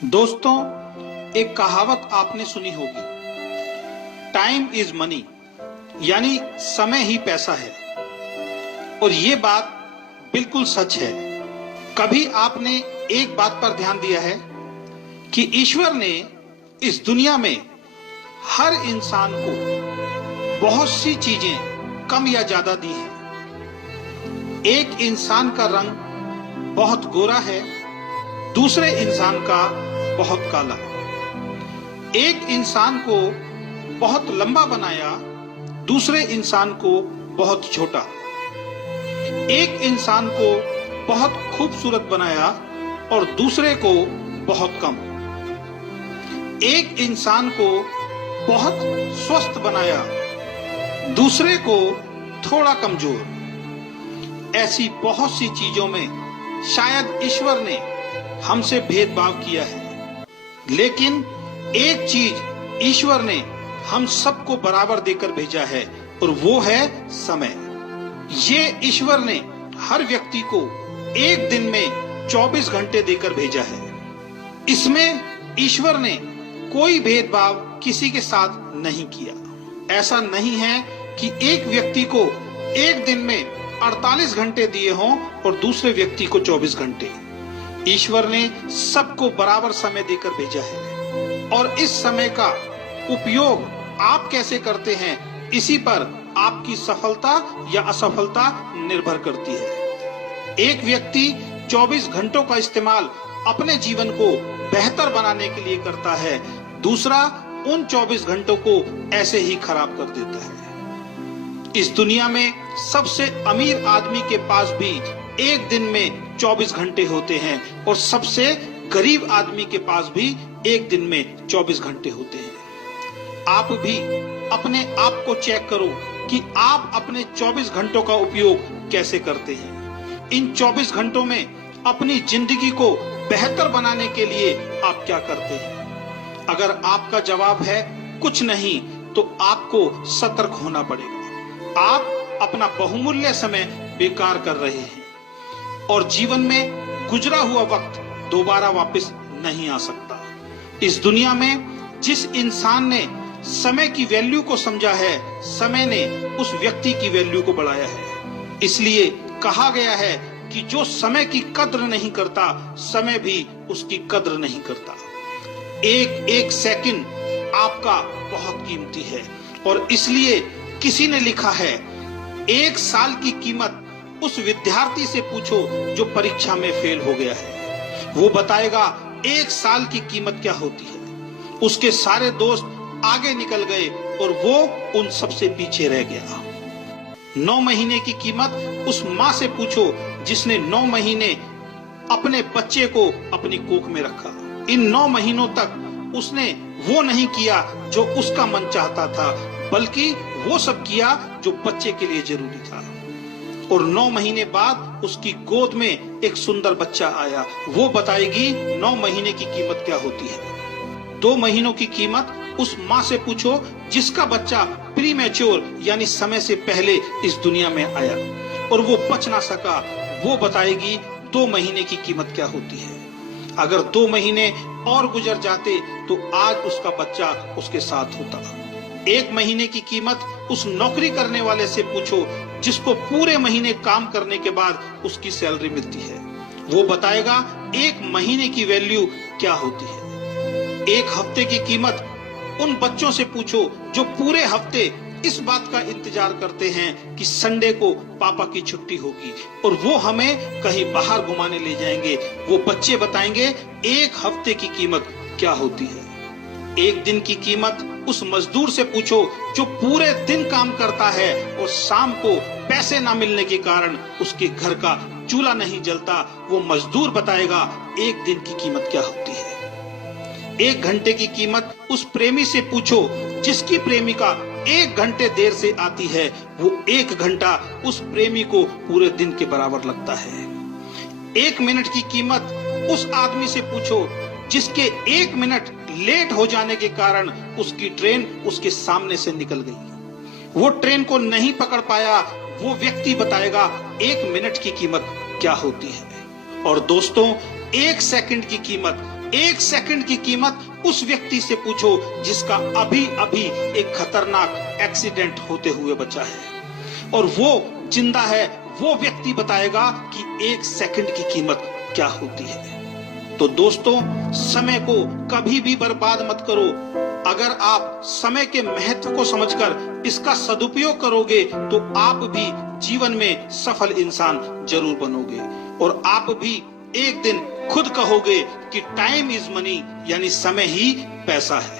दोस्तों, एक कहावत आपने सुनी होगी, टाइम इज मनी, यानी समय ही पैसा है। और ये बात बिल्कुल सच है। कभी आपने एक बात पर ध्यान दिया है कि ईश्वर ने इस दुनिया में हर इंसान को बहुत सी चीजें कम या ज्यादा दी हैं। एक इंसान का रंग बहुत गोरा है, दूसरे इंसान का बहुत काला। एक इंसान को बहुत लंबा बनाया, दूसरे इंसान को बहुत छोटा। एक इंसान को बहुत खूबसूरत बनाया और दूसरे को बहुत कम। एक इंसान को बहुत स्वस्थ बनाया, दूसरे को थोड़ा कमजोर। ऐसी बहुत सी चीजों में शायद ईश्वर ने हमसे भेदभाव किया है, लेकिन एक चीज ईश्वर ने हम सबको बराबर देकर भेजा है और वो है समय। ये ईश्वर ने हर व्यक्ति को एक दिन में 24 घंटे देकर भेजा है। इसमें ईश्वर ने कोई भेदभाव किसी के साथ नहीं किया। ऐसा नहीं है कि एक व्यक्ति को एक दिन में 48 घंटे दिए हों और दूसरे व्यक्ति को 24 घंटे। ईश्वर ने सबको बराबर समय देकर भेजा है और इस समय का उपयोग आप कैसे करते हैं, इसी पर आपकी सफलता या असफलता निर्भर करती है। एक व्यक्ति 24 घंटों का इस्तेमाल अपने जीवन को बेहतर बनाने के लिए करता है, दूसरा उन 24 घंटों को ऐसे ही खराब कर देता है। इस दुनिया में सबसे अमीर आदमी के पास भी एक दिन में 24 घंटे होते हैं और सबसे गरीब आदमी के पास भी एक दिन में 24 घंटे होते हैं। आप भी अपने आप को चेक करो कि आप अपने 24 घंटों का उपयोग कैसे करते हैं। इन 24 घंटों में अपनी जिंदगी को बेहतर बनाने के लिए आप क्या करते हैं? अगर आपका जवाब है कुछ नहीं, तो आपको सतर्क होना पड़ेगा। आप अपना बहुमूल्य समय बेकार कर रहे हैं और जीवन में गुजरा हुआ वक्त दोबारा वापस नहीं आ सकता। इस दुनिया में जिस इंसान ने समय की वैल्यू को समझा है, समय ने उस व्यक्ति की वैल्यू को बढ़ाया है। इसलिए कहा गया है कि जो समय की कद्र नहीं करता, समय भी उसकी कद्र नहीं करता। एक एक सेकंड आपका बहुत कीमती है और इसलिए किसी ने लिखा है, एक साल की कीमत उस विद्यार्थी से पूछो जो परीक्षा में फेल हो गया है। वो बताएगा एक साल की कीमत क्या होती है। उसके सारे दोस्त आगे निकल गए और वो उन सबसे पीछे रह गया। 9 महीने की कीमत उस माँ से पूछो जिसने 9 महीने अपने बच्चे को अपनी कोख में रखा। इन 9 महीनों तक उसने वो नहीं किया जो उसका मन चाहता था, बल्कि वो सब किया जो बच्चे के लिए जरूरी था। और 9 महीने बाद उसकी गोद में एक सुंदर बच्चा आया। वो बताएगी 9 महीने की कीमत क्या होती है। 2 महीनों की कीमत उस माँ से पूछो जिसका बच्चा प्रीमैच्योर यानी समय से पहले इस दुनिया में आया और वो बच ना सका। वो बताएगी 2 महीने की कीमत क्या होती है। अगर 2 महीने और गुजर जाते तो आज उसका बच्चा उसके साथ होता। 1 महीने की कीमत उस नौकरी करने वाले से पूछो जिसको पूरे महीने काम करने के बाद उसकी सैलरी मिलती है। वो बताएगा 1 महीने की वैल्यू क्या होती है। 1 हफ्ते की कीमत उन बच्चों से पूछो जो पूरे हफ्ते इस बात का इंतजार करते हैं कि संडे को पापा की छुट्टी होगी और वो हमें कहीं बाहर घुमाने ले जाएंगे। वो बच्चे बताएंगे 1 हफ्ते की कीमत क्या होती है। 1 दिन की कीमत उस मजदूर से पूछो जो पूरे दिन काम करता है और शाम को पैसे ना मिलने के कारण उसके घर का चूल्हा नहीं जलता। वो मजदूर बताएगा 1 दिन की कीमत क्या होती है। 1 घंटे की कीमत उस प्रेमी से पूछो जिसकी प्रेमिका 1 घंटे देर से आती है। वो 1 घंटा उस प्रेमी को पूरे दिन के बराबर लगता है। 1 मिनट की कीमत उस आदमी से पूछो जिसके 1 मिनट लेट हो जाने के कारण उसकी ट्रेन उसके सामने से निकल गई। वो ट्रेन को नहीं पकड़ पाया। वो व्यक्ति बताएगा 1 मिनट की कीमत क्या होती है। और दोस्तों, 1 सेकंड की कीमत एक सेकंड की कीमत उस व्यक्ति से पूछो जिसका अभी अभी एक खतरनाक एक्सीडेंट होते हुए बचा है, और वो जिंदा है। वो व्यक्ति बताएगा कि एक सेकंड की कीमत क्या होती है। तो दोस्तों, समय को कभी भी बर्बाद मत करो। अगर आप समय के महत्व को समझकर इसका सदुपयोग करोगे तो आप भी जीवन में सफल इंसान जरूर बनोगे, और आप भी एक दिन खुद कहोगे कि टाइम इज मनी, यानी समय ही पैसा है।